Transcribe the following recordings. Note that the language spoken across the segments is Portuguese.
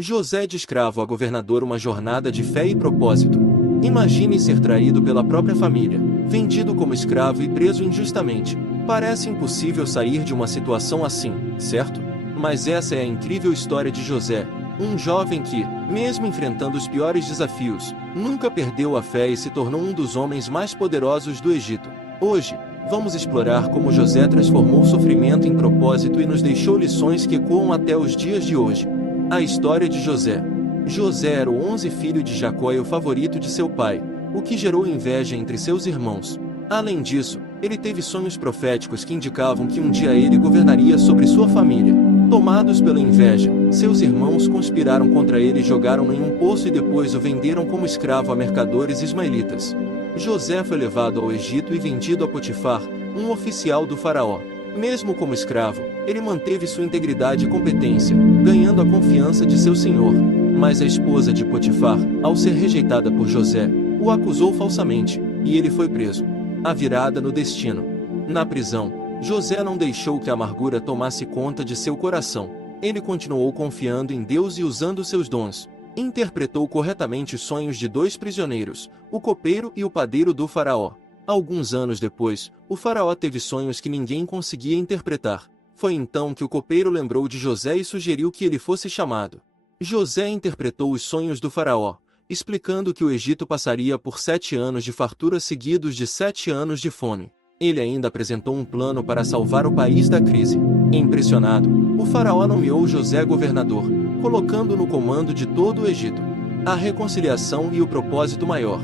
José de escravo a governador, uma jornada de fé e propósito. Imagine ser traído pela própria família, vendido como escravo e preso injustamente. Parece impossível sair de uma situação assim, certo? Mas essa é a incrível história de José, um jovem que, mesmo enfrentando os piores desafios, nunca perdeu a fé e se tornou um dos homens mais poderosos do Egito. Hoje, vamos explorar como José transformou sofrimento em propósito e nos deixou lições que ecoam até os dias de hoje. A história de José. José era o 11º filho de Jacó e o favorito de seu pai, o que gerou inveja entre seus irmãos. Além disso, ele teve sonhos proféticos que indicavam que um dia ele governaria sobre sua família. Tomados pela inveja, seus irmãos conspiraram contra ele e jogaram-no em um poço e depois o venderam como escravo a mercadores ismaelitas. José foi levado ao Egito e vendido a Potifar, um oficial do faraó. Mesmo como escravo, ele manteve sua integridade e competência, ganhando a confiança de seu senhor. Mas a esposa de Potifar, ao ser rejeitada por José, o acusou falsamente, e ele foi preso. A virada no destino. Na prisão, José não deixou que a amargura tomasse conta de seu coração. Ele continuou confiando em Deus e usando seus dons. Interpretou corretamente os sonhos de 2 prisioneiros, o copeiro e o padeiro do faraó. Alguns anos depois, o faraó teve sonhos que ninguém conseguia interpretar. Foi então que o copeiro lembrou de José e sugeriu que ele fosse chamado. José interpretou os sonhos do faraó, explicando que o Egito passaria por 7 anos de fartura seguidos de 7 anos de fome. Ele ainda apresentou um plano para salvar o país da crise. Impressionado, o faraó nomeou José governador, colocando-o no comando de todo o Egito. A reconciliação e o propósito maior.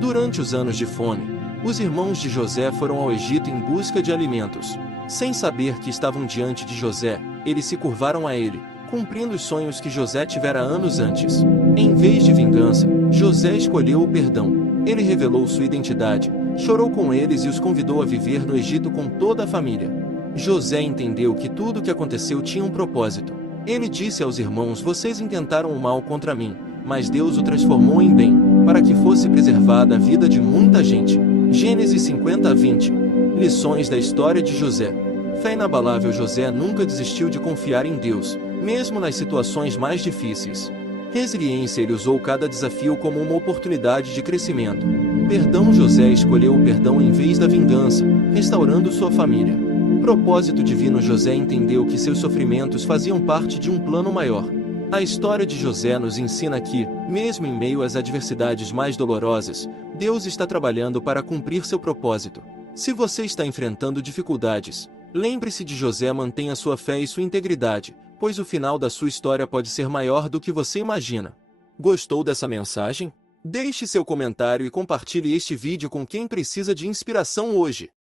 Durante os anos de fome, os irmãos de José foram ao Egito em busca de alimentos. Sem saber que estavam diante de José, eles se curvaram a ele, cumprindo os sonhos que José tivera anos antes. Em vez de vingança, José escolheu o perdão. Ele revelou sua identidade, chorou com eles e os convidou a viver no Egito com toda a família. José entendeu que tudo o que aconteceu tinha um propósito. Ele disse aos irmãos: vocês intentaram o mal contra mim, mas Deus o transformou em bem, para que fosse preservada a vida de muita gente. Gênesis 50:20. Lições da história de José. Fé inabalável. José nunca desistiu de confiar em Deus, mesmo nas situações mais difíceis. Resiliência. Ele usou cada desafio como uma oportunidade de crescimento. Perdão. José escolheu o perdão em vez da vingança, restaurando sua família. Propósito divino. José entendeu que seus sofrimentos faziam parte de um plano maior. A história de José nos ensina que, mesmo em meio às adversidades mais dolorosas, Deus está trabalhando para cumprir seu propósito. Se você está enfrentando dificuldades, lembre-se de José. Mantenha sua fé e sua integridade, pois o final da sua história pode ser maior do que você imagina. Gostou dessa mensagem? Deixe seu comentário e compartilhe este vídeo com quem precisa de inspiração hoje.